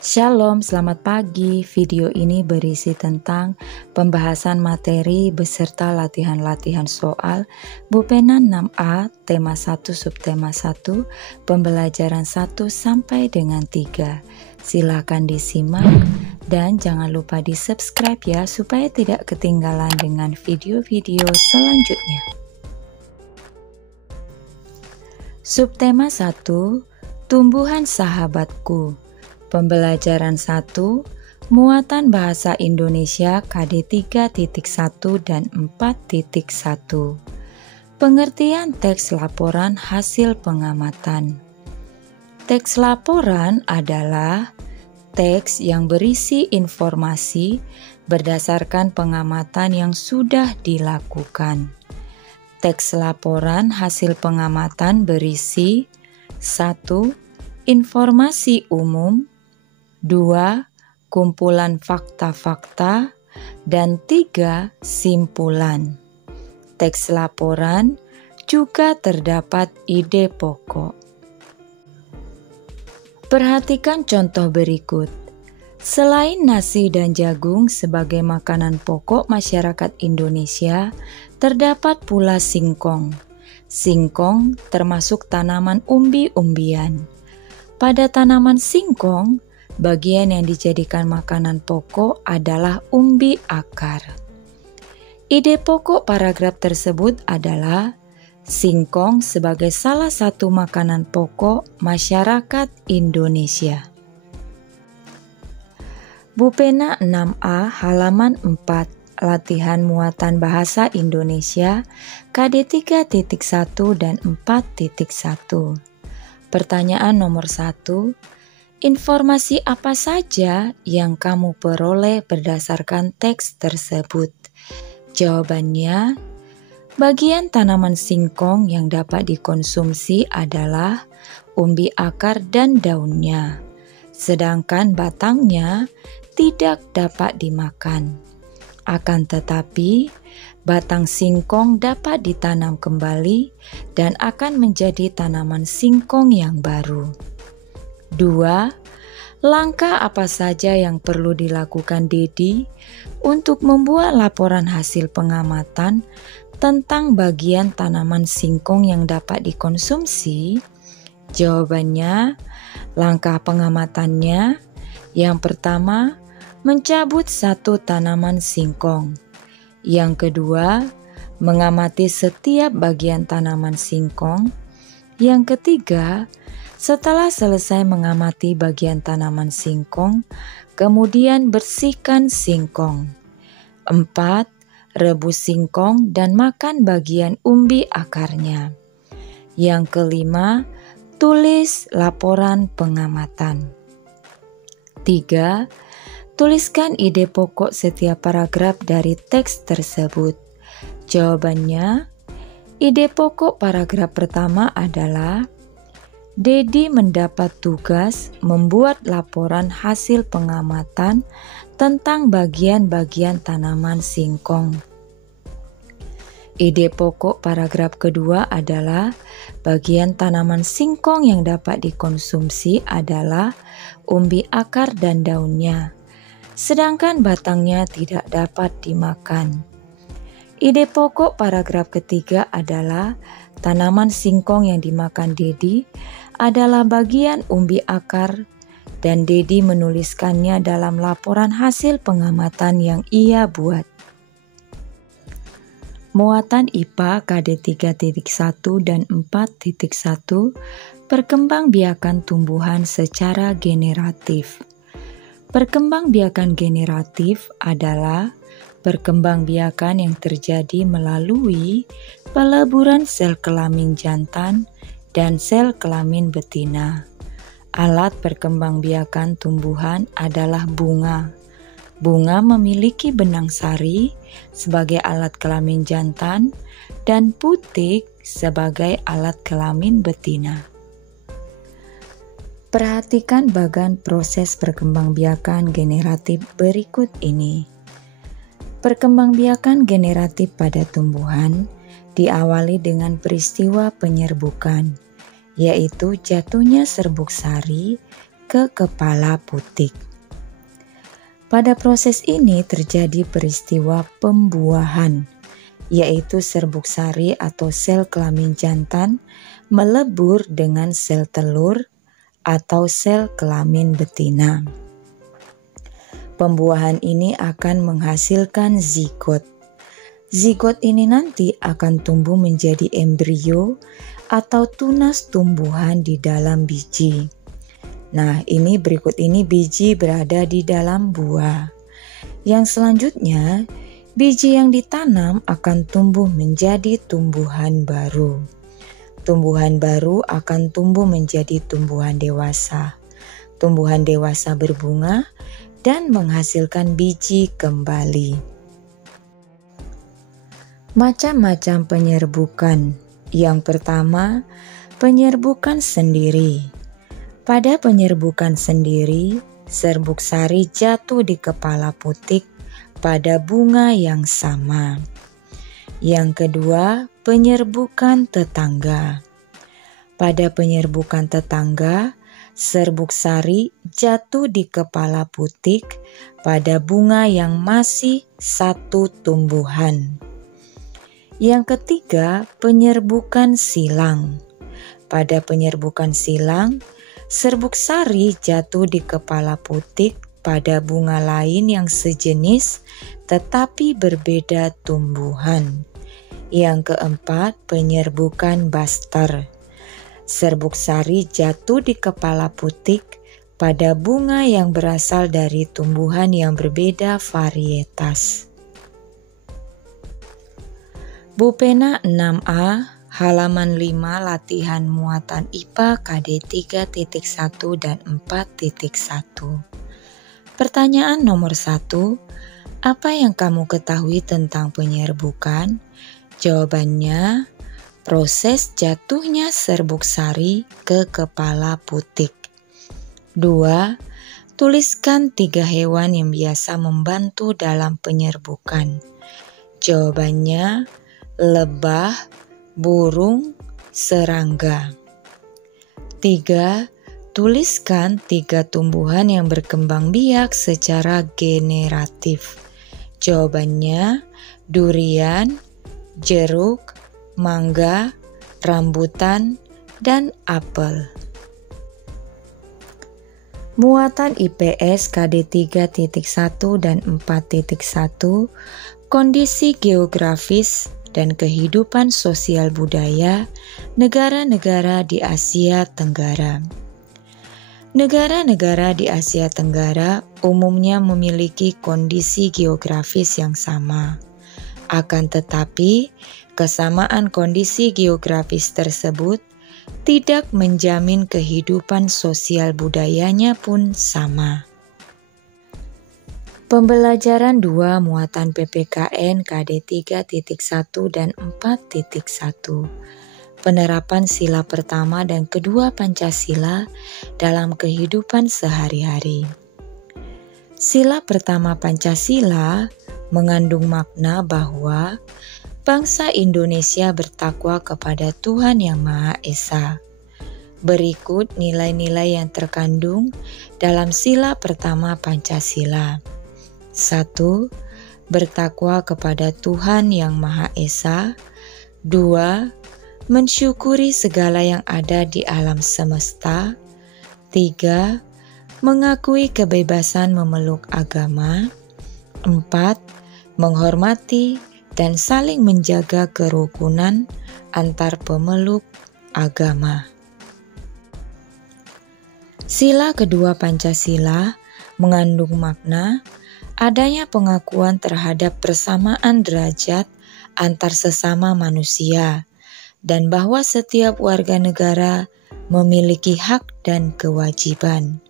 Shalom, selamat pagi. Video ini berisi tentang pembahasan materi beserta latihan-latihan soal Bupena 6A, tema 1, subtema 1, pembelajaran 1 sampai dengan 3. Silakan disimak dan jangan lupa di subscribe ya supaya tidak ketinggalan dengan video-video selanjutnya. Subtema 1, tumbuhan sahabatku. Pembelajaran 1, muatan bahasa Indonesia KD 3.1 dan 4.1. Pengertian teks laporan hasil pengamatan. Teks laporan adalah teks yang berisi informasi berdasarkan pengamatan yang sudah dilakukan. Teks laporan hasil pengamatan berisi 1. Informasi umum, 2. Kumpulan fakta-fakta, dan 3. Simpulan. Teks laporan juga terdapat ide pokok. Perhatikan contoh berikut. Selain nasi dan jagung sebagai makanan pokok masyarakat Indonesia, terdapat pula singkong. Singkong termasuk tanaman umbi-umbian. Pada tanaman singkong, bagian yang dijadikan makanan pokok adalah umbi akar. Ide pokok paragraf tersebut adalah singkong sebagai salah satu makanan pokok masyarakat Indonesia. Bupena 6A halaman 4, latihan muatan bahasa Indonesia KD 3.1 dan 4.1. Pertanyaan nomor 1. Informasi apa saja yang kamu peroleh berdasarkan teks tersebut? Jawabannya, bagian tanaman singkong yang dapat dikonsumsi adalah umbi akar dan daunnya, sedangkan batangnya tidak dapat dimakan. Akan tetapi, batang singkong dapat ditanam kembali dan akan menjadi tanaman singkong yang baru. 2. Langkah apa saja yang perlu dilakukan Dedi untuk membuat laporan hasil pengamatan tentang bagian tanaman singkong yang dapat dikonsumsi? Jawabannya, langkah pengamatannya, yang pertama, mencabut satu tanaman singkong. Yang kedua, mengamati setiap bagian tanaman singkong. Yang ketiga, setelah selesai mengamati bagian tanaman singkong, kemudian bersihkan singkong. 4. Rebus singkong dan makan bagian umbi akarnya. Yang kelima, tulis laporan pengamatan. 3. Tuliskan ide pokok setiap paragraf dari teks tersebut. Jawabannya, ide pokok paragraf pertama adalah Dedi mendapat tugas membuat laporan hasil pengamatan tentang bagian-bagian tanaman singkong. Ide pokok paragraf kedua adalah bagian tanaman singkong yang dapat dikonsumsi adalah umbi akar dan daunnya, sedangkan batangnya tidak dapat dimakan. Ide pokok paragraf ketiga adalah tanaman singkong yang dimakan Dedi adalah bagian umbi akar dan Dedi menuliskannya dalam laporan hasil pengamatan yang ia buat. Muatan IPA KD 3.1 dan 4.1, perkembangbiakan tumbuhan secara generatif. Perkembangbiakan generatif adalah perkembangbiakan yang terjadi melalui peleburan sel kelamin jantan dan sel kelamin betina. Alat perkembangbiakan tumbuhan adalah bunga. Bunga memiliki benang sari sebagai alat kelamin jantan dan putik sebagai alat kelamin betina. Perhatikan bagan proses perkembangbiakan generatif berikut ini. Perkembangbiakan generatif pada tumbuhan diawali dengan peristiwa penyerbukan, yaitu jatuhnya serbuk sari ke kepala putik. Pada proses ini terjadi peristiwa pembuahan, yaitu serbuk sari atau sel kelamin jantan melebur dengan sel telur atau sel kelamin betina. Pembuahan ini akan menghasilkan zigot. Zigot ini nanti akan tumbuh menjadi embrio atau tunas tumbuhan di dalam biji. Nah, berikut ini biji berada di dalam buah. Yang selanjutnya, biji yang ditanam akan tumbuh menjadi tumbuhan baru. Tumbuhan baru akan tumbuh menjadi tumbuhan dewasa. Tumbuhan dewasa berbunga dan menghasilkan biji kembali. Macam-macam penyerbukan. Yang pertama, penyerbukan sendiri. Pada penyerbukan sendiri, serbuk sari jatuh di kepala putik pada bunga yang sama. Yang kedua, penyerbukan tetangga. Pada penyerbukan tetangga, serbuk sari jatuh di kepala putik pada bunga yang masih satu tumbuhan. Yang ketiga, penyerbukan silang. Pada penyerbukan silang, serbuk sari jatuh di kepala putik pada bunga lain yang sejenis tetapi berbeda tumbuhan. Yang keempat, penyerbukan baster. Serbuk sari jatuh di kepala putik pada bunga yang berasal dari tumbuhan yang berbeda varietas. Bupena 6A halaman 5 latihan muatan IPA KD 3.1 dan 4.1. Pertanyaan nomor 1. Apa yang kamu ketahui tentang penyerbukan? Jawabannya, proses jatuhnya serbuk sari ke kepala putik. 2. Tuliskan 3 hewan yang biasa membantu dalam penyerbukan. Jawabannya, lebah, burung, serangga. 3. Tuliskan 3 tumbuhan yang berkembang biak secara generatif. Jawabannya, durian, jeruk, mangga, rambutan, dan apel. Muatan IPS KD 3.1 dan 4.1, kondisi geografis dan kehidupan sosial budaya negara-negara di Asia Tenggara. Negara-negara di Asia Tenggara umumnya memiliki kondisi geografis yang sama. Akan tetapi, kesamaan kondisi geografis tersebut tidak menjamin kehidupan sosial budayanya pun sama. Pembelajaran 2 muatan PPKN KD 3.1 dan 4.1. Penerapan sila pertama dan kedua Pancasila dalam kehidupan sehari-hari. Sila pertama Pancasila mengandung makna bahwa bangsa Indonesia bertakwa kepada Tuhan Yang Maha Esa. Berikut nilai-nilai yang terkandung dalam sila pertama Pancasila. 1. Bertakwa kepada Tuhan Yang Maha Esa. 2. Mensyukuri segala yang ada di alam semesta. 3. Mengakui kebebasan memeluk agama. 4. Menghormati dan saling menjaga kerukunan antar pemeluk agama. Sila kedua Pancasila mengandung makna adanya pengakuan terhadap persamaan derajat antar sesama manusia dan bahwa setiap warga negara memiliki hak dan kewajiban.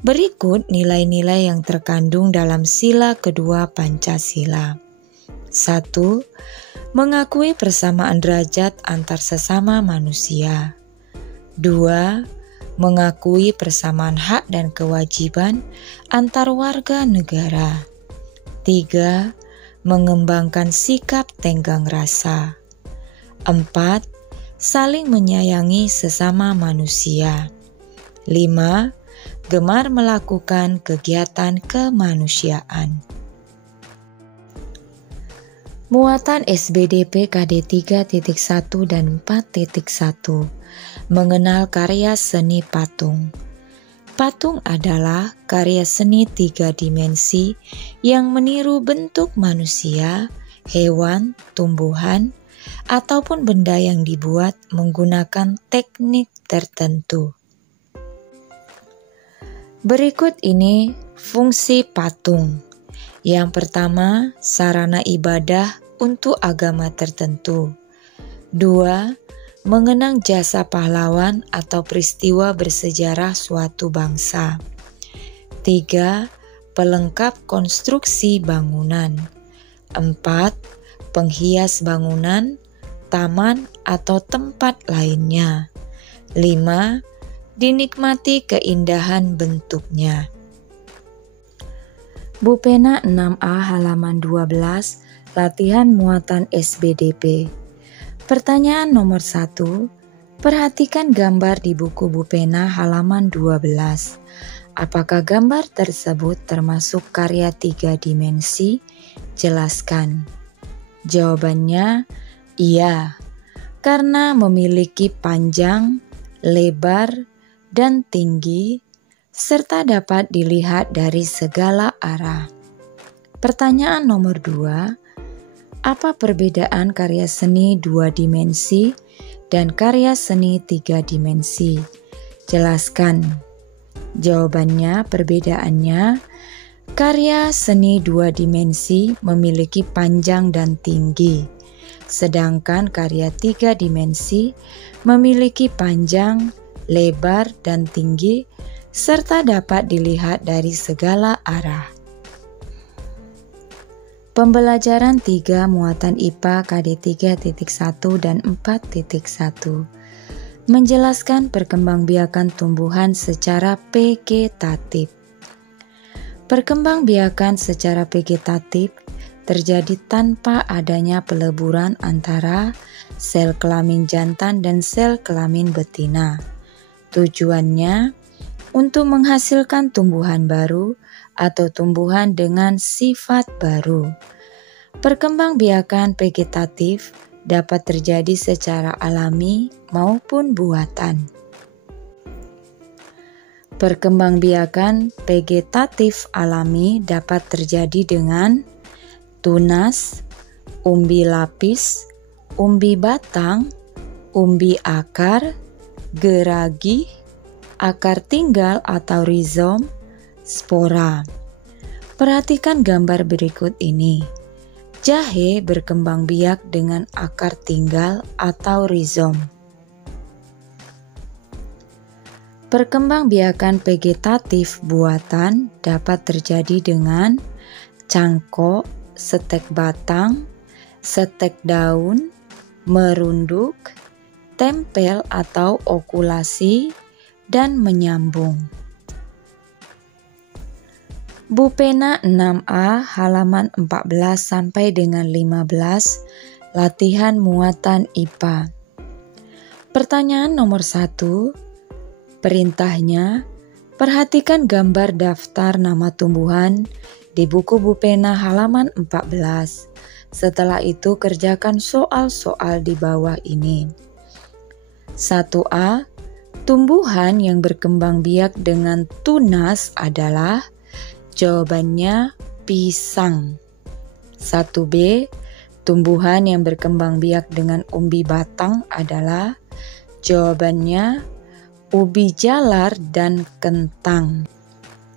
Berikut nilai-nilai yang terkandung dalam sila kedua Pancasila. 1. Mengakui persamaan derajat antar sesama manusia. 2. Mengakui persamaan hak dan kewajiban antar warga negara. 3. Mengembangkan sikap tenggang rasa. 4. Saling menyayangi sesama manusia. 5. gemar melakukan kegiatan kemanusiaan. Muatan SBDP KD 3.1 dan 4.1 mengenal karya seni patung. Patung adalah karya seni 3 dimensi yang meniru bentuk manusia, hewan, tumbuhan, ataupun benda yang dibuat menggunakan teknik tertentu. Berikut ini fungsi patung. Yang pertama, sarana ibadah untuk agama tertentu. 2. Mengenang jasa pahlawan atau peristiwa bersejarah suatu bangsa. 3. Pelengkap konstruksi bangunan. 4. Penghias bangunan, taman, atau tempat lainnya. 5. Dinikmati keindahan bentuknya. Bupena 6A halaman 12, latihan muatan SBDP. Pertanyaan nomor 1, perhatikan gambar di buku Bupena halaman 12. Apakah gambar tersebut termasuk karya 3 dimensi? Jelaskan. Jawabannya, iya, karena memiliki panjang, lebar, dan tinggi, serta dapat dilihat dari segala arah. Pertanyaan nomor 2, apa perbedaan karya seni 2 dimensi dan karya seni 3 dimensi? Jelaskan. Jawabannya, perbedaannya, karya seni 2 dimensi memiliki panjang dan tinggi, sedangkan karya 3 dimensi memiliki panjang, lebar, dan tinggi, serta dapat dilihat dari segala arah. Pembelajaran 3 muatan IPA KD 3.1 dan 4.1 menjelaskan perkembangbiakan tumbuhan secara vegetatif. Perkembangbiakan secara vegetatif terjadi tanpa adanya peleburan antara sel kelamin jantan dan sel kelamin betina. Tujuannya untuk menghasilkan tumbuhan baru atau tumbuhan dengan sifat baru. Perkembangbiakan vegetatif dapat terjadi secara alami maupun buatan. Perkembangbiakan vegetatif alami dapat terjadi dengan tunas, umbi lapis, umbi batang, umbi akar, geragi, akar tinggal atau rizom, spora. Perhatikan gambar berikut ini. Jahe berkembang biak dengan akar tinggal atau rizom. Perkembangbiakan vegetatif buatan dapat terjadi dengan cangkok, setek batang, setek daun, merunduk, tempel atau okulasi, dan menyambung. Bupena 6A halaman 14 sampai dengan 15, latihan muatan IPA. Pertanyaan nomor 1, perintahnya, perhatikan gambar daftar nama tumbuhan di buku Bupena halaman 14. Setelah itu kerjakan soal-soal di bawah ini. 1A, tumbuhan yang berkembang biak dengan tunas adalah, jawabannya pisang. 1B, tumbuhan yang berkembang biak dengan umbi batang adalah, jawabannya ubi jalar dan kentang.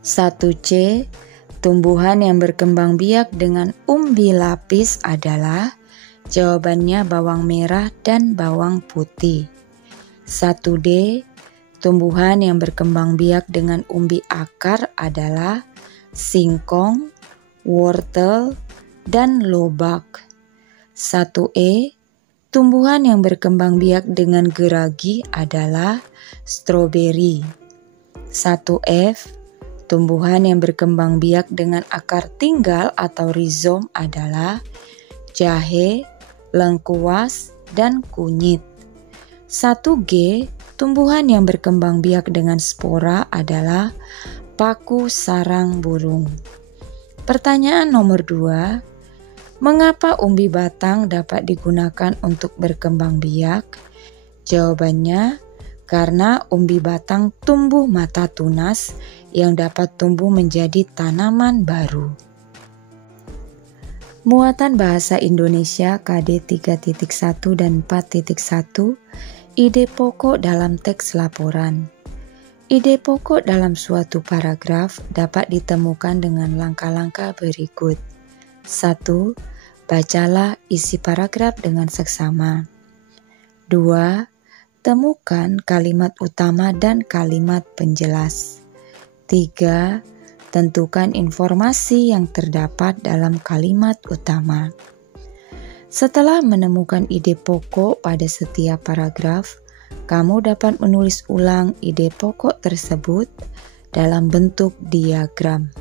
1C, tumbuhan yang berkembang biak dengan umbi lapis adalah, jawabannya bawang merah dan bawang putih. 1D, tumbuhan yang berkembang biak dengan umbi akar adalah singkong, wortel, dan lobak. 1E, tumbuhan yang berkembang biak dengan geragi adalah stroberi. 1F, tumbuhan yang berkembang biak dengan akar tinggal atau rizom adalah jahe, lengkuas, dan kunyit. 1G, Tumbuhan yang berkembang biak dengan spora adalah paku sarang burung. Pertanyaan nomor 2, mengapa umbi batang dapat digunakan untuk berkembang biak? Jawabannya, karena umbi batang tumbuh mata tunas yang dapat tumbuh menjadi tanaman baru. Muatan Bahasa Indonesia KD 3.1 dan 4.1, ide pokok dalam teks laporan. Ide pokok dalam suatu paragraf dapat ditemukan dengan langkah-langkah berikut. 1. Bacalah isi paragraf dengan seksama. 2. Temukan kalimat utama dan kalimat penjelas. 3. Tentukan informasi yang terdapat dalam kalimat utama. Setelah menemukan ide pokok pada setiap paragraf, kamu dapat menulis ulang ide pokok tersebut dalam bentuk diagram.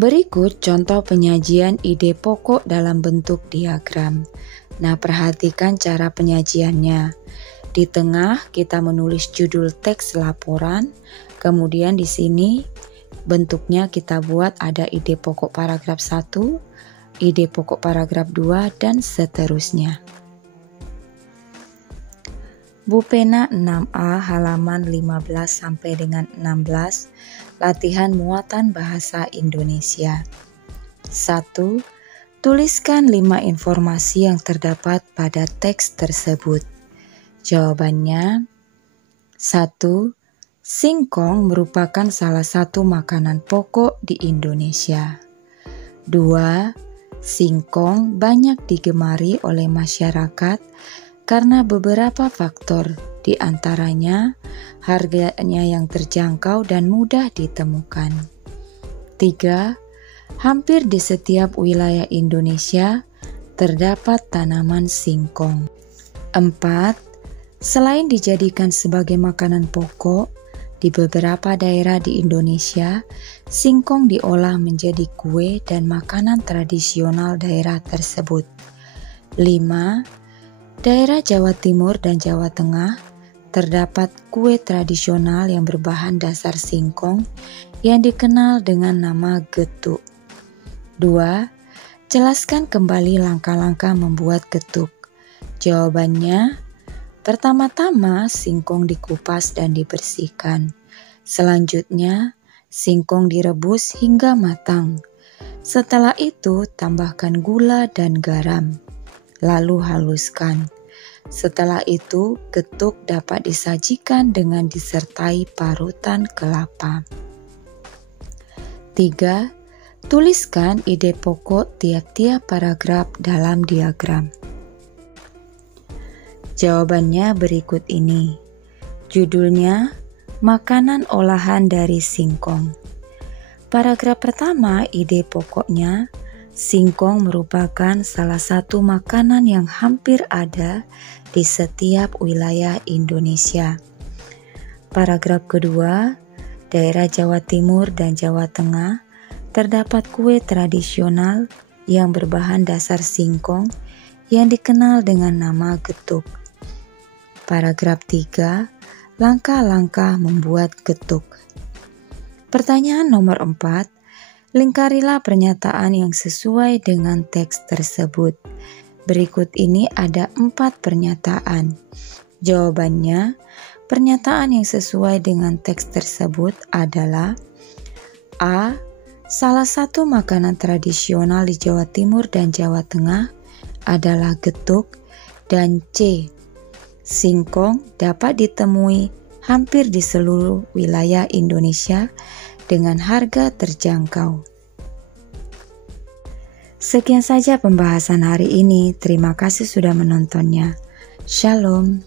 Berikut contoh penyajian ide pokok dalam bentuk diagram. Nah, perhatikan cara penyajiannya. Di tengah kita menulis judul teks laporan, kemudian di sini bentuknya kita buat ada ide pokok paragraf 1, ide pokok paragraf 2, dan seterusnya. Bu Pena 6A halaman 15 sampai dengan 16, latihan muatan bahasa Indonesia. 1. Tuliskan 5 informasi yang terdapat pada teks tersebut. Jawabannya, 1. Singkong merupakan salah satu makanan pokok di Indonesia. 2. Singkong banyak digemari oleh masyarakat karena beberapa faktor, di antaranya harganya yang terjangkau dan mudah ditemukan. 3. Hampir di setiap wilayah Indonesia terdapat tanaman singkong. 4. Selain dijadikan sebagai makanan pokok, di beberapa daerah di Indonesia, singkong diolah menjadi kue dan makanan tradisional daerah tersebut. 5. Daerah Jawa Timur dan Jawa Tengah terdapat kue tradisional yang berbahan dasar singkong yang dikenal dengan nama getuk. 2. Jelaskan kembali langkah-langkah membuat getuk. Jawabannya, pertama-tama singkong dikupas dan dibersihkan. Selanjutnya, singkong direbus hingga matang. Setelah itu, tambahkan gula dan garam. Lalu haluskan. Setelah itu, getuk dapat disajikan dengan disertai parutan kelapa. 3. Tuliskan ide pokok tiap-tiap paragraf dalam diagram. Jawabannya berikut ini. Judulnya, makanan olahan dari singkong. Paragraf pertama, ide pokoknya, singkong merupakan salah satu makanan yang hampir ada di setiap wilayah Indonesia. Paragraf kedua, daerah Jawa Timur dan Jawa Tengah terdapat kue tradisional yang berbahan dasar singkong yang dikenal dengan nama getuk. Paragraf 3, langkah-langkah membuat getuk. Pertanyaan nomor 4, lingkarilah pernyataan yang sesuai dengan teks tersebut. Berikut ini ada 4 pernyataan. Jawabannya, pernyataan yang sesuai dengan teks tersebut adalah A. Salah satu makanan tradisional di Jawa Timur dan Jawa Tengah adalah getuk, dan C. Singkong dapat ditemui hampir di seluruh wilayah Indonesia dengan harga terjangkau. Sekian saja pembahasan hari ini. Terima kasih sudah menontonnya. Shalom.